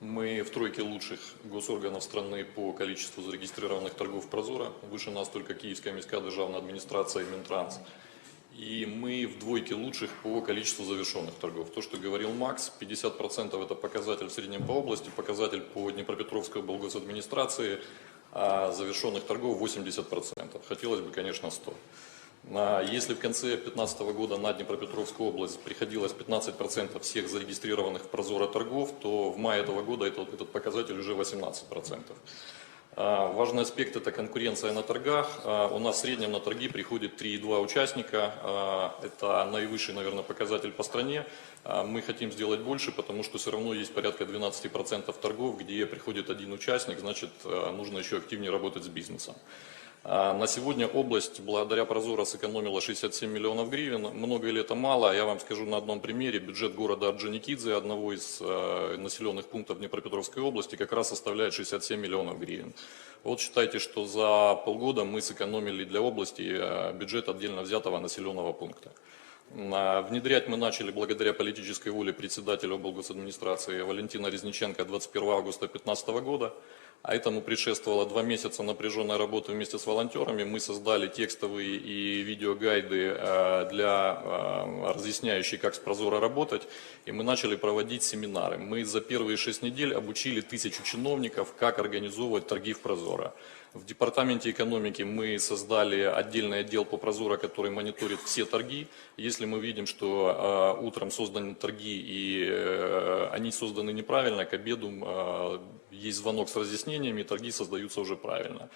Мы в тройке лучших госорганов страны по количеству зарегистрированных торгов Прозора. Выше нас только Киевская міська державная администрация и Минтранс. И мы в двойке лучших по количеству завершенных торгов. То, что говорил Макс, 50% это показатель в среднем по области, показатель по Днепропетровской облгосадминистрации, а завершенных торгов 80%. Хотелось бы, конечно, 100%. Если в конце 2015 года на Днепропетровскую область приходилось 15% всех зарегистрированных в Прозоро торгов, то в мае этого года этот, этот показатель уже 18%. А, Важный аспект – это конкуренция на торгах. А, У нас в среднем на торги приходит 3,2 участника. А, Это наивысший, наверное, показатель по стране. Мы хотим сделать больше, потому что все равно есть порядка 12% торгов, где приходит один участник, значит, нужно еще активнее работать с бизнесом. А, На сегодня область благодаря Прозоро сэкономила 67 миллионов гривен. Много ли это мало? Я вам скажу на одном примере. Бюджет города Орджоникидзе, одного из э, населенных пунктов Днепропетровской области, как раз составляет 67 миллионов гривен. Вот считайте, что за полгода мы сэкономили для области э, бюджет отдельно взятого населенного пункта. А, Внедрять мы начали благодаря политической воле председателя облгосадминистрации Валентина Резниченко 21 августа 2015 года. А этому предшествовало два месяца напряженной работы вместе с волонтерами. Мы создали текстовые и видеогайды э, для э, разъясняющие, как с Прозоро работать. И мы начали проводить семинары. Мы за первые шесть недель обучили тысячу чиновников, как организовывать торги в Прозоро. В департаменте экономики мы создали отдельный отдел по Прозоро, который мониторит все торги. Если мы видим, что э, утром созданы торги и э, они созданы неправильно, к обеду э, есть звонок с разъяснениями, и торги создаются уже правильно.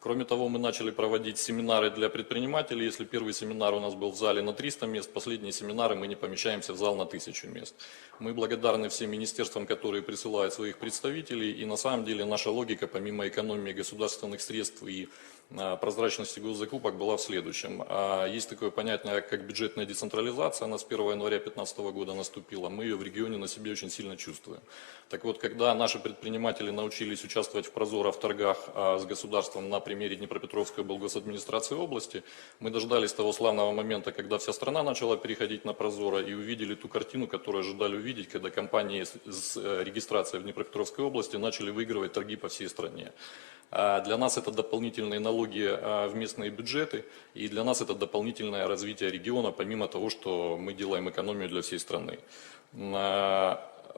Кроме того, мы начали проводить семинары для предпринимателей. Если первый семинар у нас был в зале на 300 мест, последние семинары мы не помещаемся в зал на 1000 мест. Мы благодарны всем министерствам, которые присылают своих представителей. И на самом деле наша логика, помимо экономии государственных средств и а, прозрачности госзакупок была в следующем. А, Есть такое понятие, как бюджетная децентрализация, она с 1 января 2015 года наступила. Мы ее в регионе на себе очень сильно чувствуем. Так вот, когда наши предприниматели научились участвовать в Прозоро в торгах а, с государством на примере Днепропетровской облгосадминистрации области, мы дождались того славного момента, когда вся страна начала переходить на Прозоро и увидели ту картину, которую ожидали увидеть, когда компании с- с э, регистрацией в Днепропетровской области начали выигрывать торги по всей стране. А Для нас это дополнительные налоги а, в местные бюджеты, и для нас это дополнительное развитие региона, помимо того, что мы делаем экономию для всей страны.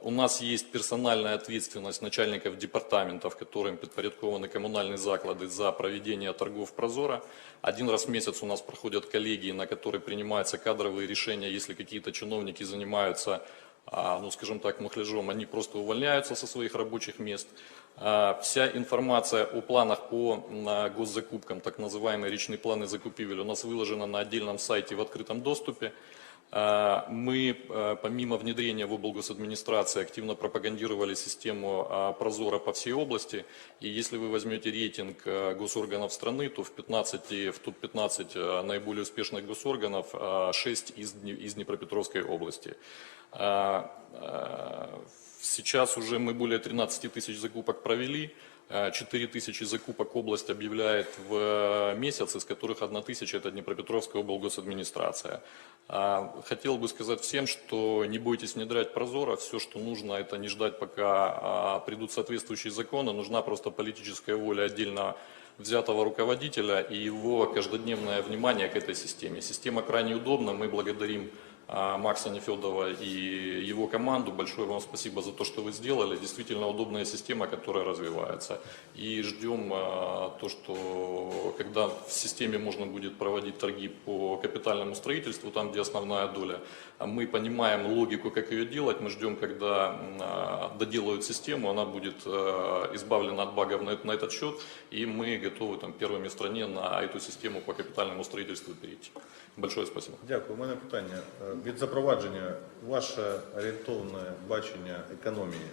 А, У нас есть персональная ответственность начальников департаментов, которым подпорядкованы коммунальные заклады за проведение торгов Прозора. Один раз в месяц у нас проходят коллегии, на которые принимаются кадровые решения, если какие-то чиновники занимаются а, ну, скажем так, мухляжом, они просто увольняются со своих рабочих мест. А, Вся информация о планах по на госзакупкам, так называемые речные планы закупивель, у нас выложена на отдельном сайте в открытом доступе. А, Мы, э, помимо внедрения в облгосадминистрации, активно пропагандировали систему а, Прозора по всей области. И если вы возьмете рейтинг э, госорганов страны, то в, 15, в топ-15 э, наиболее успешных госорганов 6 из, из Днепропетровской области. Сейчас уже мы более 13 тысяч закупок провели. 4 тысячи закупок область объявляет в э, месяц, из которых 1 тысяча это Днепропетровская облгосадминистрация. А, Хотел бы сказать всем, что не бойтесь внедрять Прозоро. Все, что нужно, это не ждать, пока а, придут соответствующие законы. Нужна просто политическая воля отдельно взятого руководителя и его каждодневное внимание к этой системе. Система крайне удобна. Мы благодарим а, Макса Нефедова и его команду. Большое вам спасибо за то, что вы сделали. Действительно удобная система, которая развивается. И ждем а, то, что когда в системе можно будет проводить торги по капитальному строительству, там, где основная доля, а мы понимаем логику, как ее делать. Мы ждем, когда а, доделают систему, она будет а, избавлена от багов на, это- на этот счет, и мы готовы там, первыми в стране на эту систему по капитальному строительству перейти. Большое спасибо. Дякую. У мене питання Е, Від запровадження ваше орієнтовне бачення економії.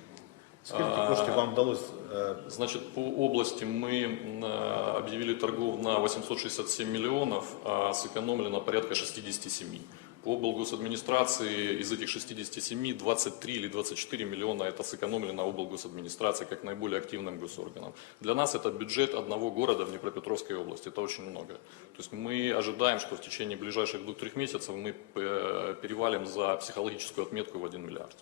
Скільки А. коштів вам вдалося? е, Значит, по области мы м, а, объявили торгов на 867 миллионов, а сэкономлено порядка 67. По облгосадминистрации из этих 67 23 или 24 миллиона это сэкономлено облгосадминистрации как наиболее активным госорганом. Для нас это бюджет одного города в Днепропетровской области, это очень много. То есть мы ожидаем, что в течение ближайших двух-трех месяцев мы э, перевалим за психологическую отметку в 1 миллиард.